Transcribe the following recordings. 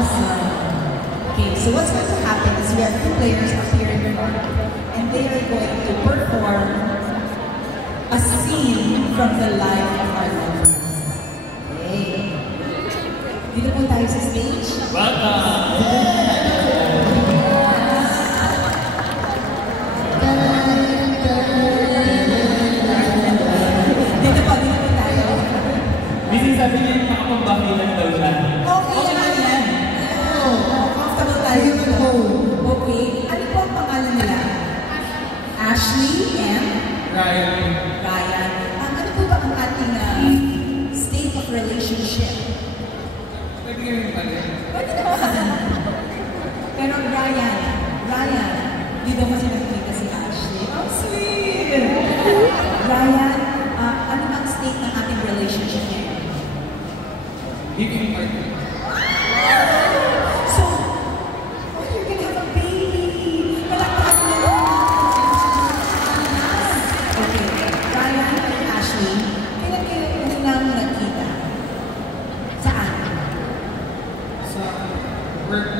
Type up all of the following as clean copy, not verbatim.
Awesome. Okay, so what's going to happen is we have two players up here in the front, and they are going to perform a scene from the life of our lovers. Okay. Dito po tayo sa stage. Dito po tayo. Busy sabi niya yung nakapagbakilan daw siya. Okay naman yan. Comfortable tayo with home. Okay. Ano po ang pangalan nila? Ashley and Ryan. Ryan. Ano po ba ang ating state of relationship? Pwede ka rin pala. Pwede naman. Pero Ryan, di daw kasi nakikita si Ashley. Oh, sweet! Ryan, ano ang state ng ating relationship ngayon? Living partner. So, you're gonna have a baby! Palakpakan mo! Okay, Ryan and Ashley, kailan kayo unang nagkita? Saan? Sa work.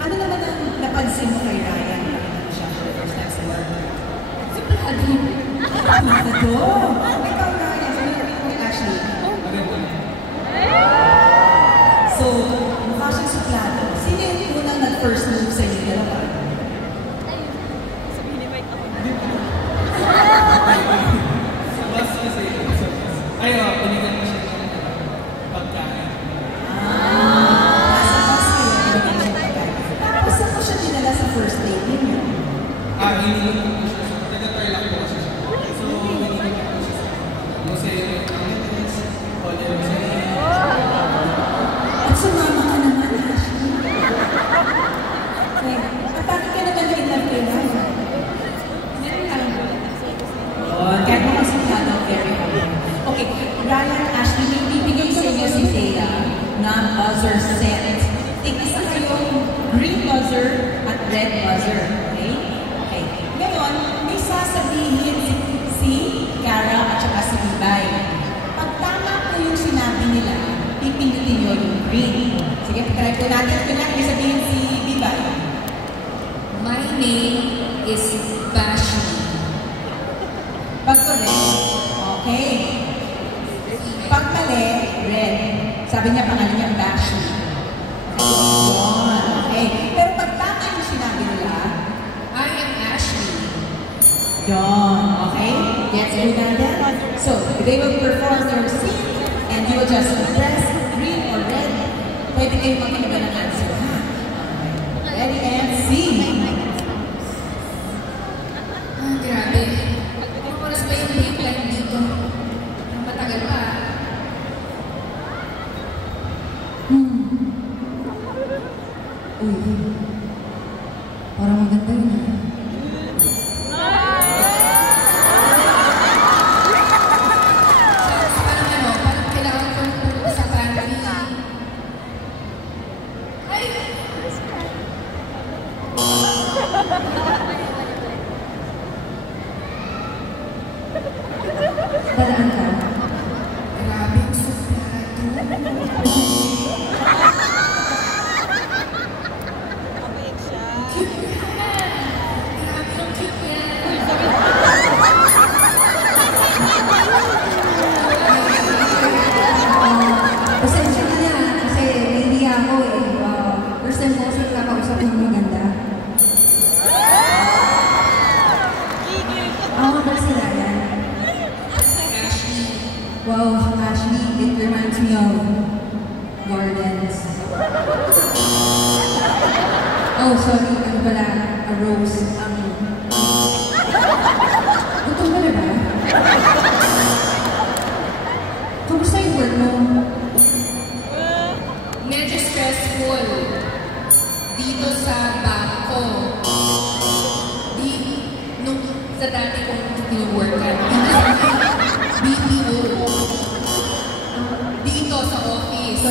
Ano naman ang napansin mo kay Ryan? Nakita mo siya for the first time sa work? Suplado. Suplado! Ikaw, Ryan, saan nakita mo kay Ashley? So, mukha siyang suplado. Sino yung unang nag-first move sa inyo dalawa? Sa bus kasi. Ay, pinigan mo siya ng pagkain. Nasa bus kayo, binigyan siya pagkain. Tapos saan mo siya dinala sa first date ninyo? Hinihingi ko siya sa taga-toy lang po kasi siya. So, hinihingi ko siya sa museo. At sumama ka naman, Ashley. Okay. At bakit ka naman na-in-love kay Ryan? Kahit mo kasi plano, very happy. Okay, Ryan, Ashley, may bibigay sa inyo si Thea na buzzer set. Tig-isa kayong green buzzer at red buzzer. Okay? Okay. Ngayon, may sasabihin si Cara at saka si Bibay. Pag tama po yung sinabi nila, pipindutin nyo yung green. Sige, try po natin. Kailangan may sabihin si Bibay. My name is Bashi. Pag correct, okay. Pag mali, red. Sabi niya, pangalan niya, Bashi. Ayun, okay. Pero pag tama yung sinabi nila, I am Ashley. yun, okay? Gets you natin? So, they will perform their scene and you will just press green or red. Pwede kayo mag-iba ng answer, ha? Ready and scene. Grabe. Anong oras ba yung date line dito? Matagal pa. Uy, parang maganda yun, ha? Parang kailangan ko pumunta sa pantry. Ay! Paraan ka? Grabe ang suplado. Cute yan! Grabe ang cute yan! Pasensya na yan, kasi hindi ako eh. First time ko kasi nakausap ng maganda. Ako ba si Ryan? Ashley. Wow, Ashley, it reminds me of gardens. Oh, sorry, ano pala, a rose. Gutom ka na ba? Kamusta yung work mo? Medyo stressful. Dito sa bangko. Nung sa dati kong workan. Dito sa BPO. Dito sa office.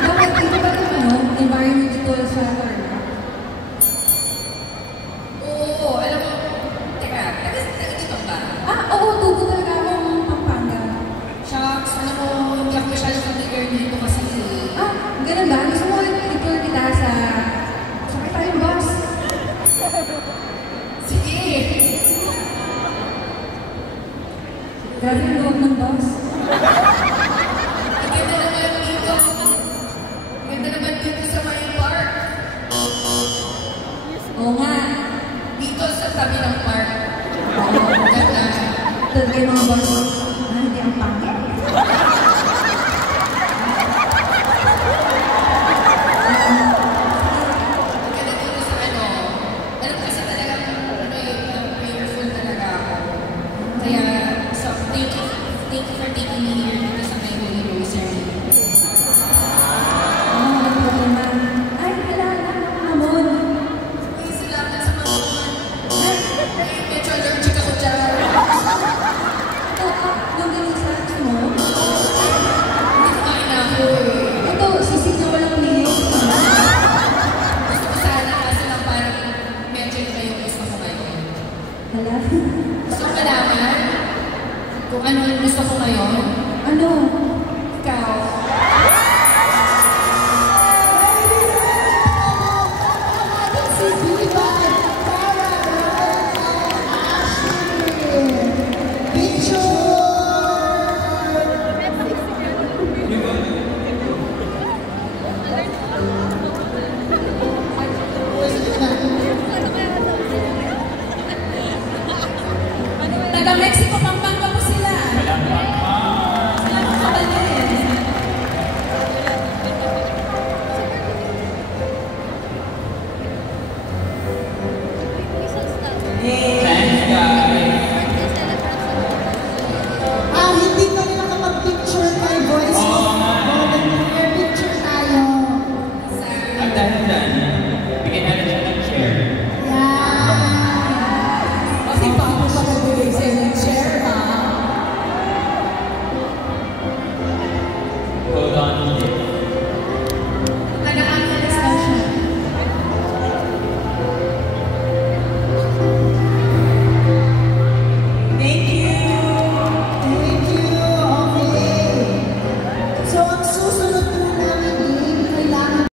Bakit dito ba yung environment dito sa Tarlac? Oo, alam mo. Teka, dito ba? Oo, tubo talaga ako ng Pampanga. Shucks, alam mo, hindi ako masyadong familiar dito kasi Ganun ba? Gusto mo i-tour kita sa... Sakay tayong bus. Sige! Grabe yung loob ng bus. Ang ganda naman dito. Ang ganda naman dito sa may park. Oo nga. Dito sa tabi ng park. Oo. Ang ganda. Doon kayo mga bus. Ah, hindi ang pangit. Ang ganda dito sa ano. Alam ko kasi talagang prayerful talaga ako. Kaya, so, thank you for taking me here dito sa my Holy Rosary. Oo, ang problema. Ay, kailangan ng hamon. Ay, salamat sa mga ay, medyo allergic ako dyan. Ito, yung ginisas mo. Hindi kumain na ako eh. Ito, sisig na walang liyo. Gusto ko sana kasi lang parang medyo kayo gusto ko ngayon. Hala? Gusto ko malaman kung ano yung gusto ko ngayon. Ano? Ikaw,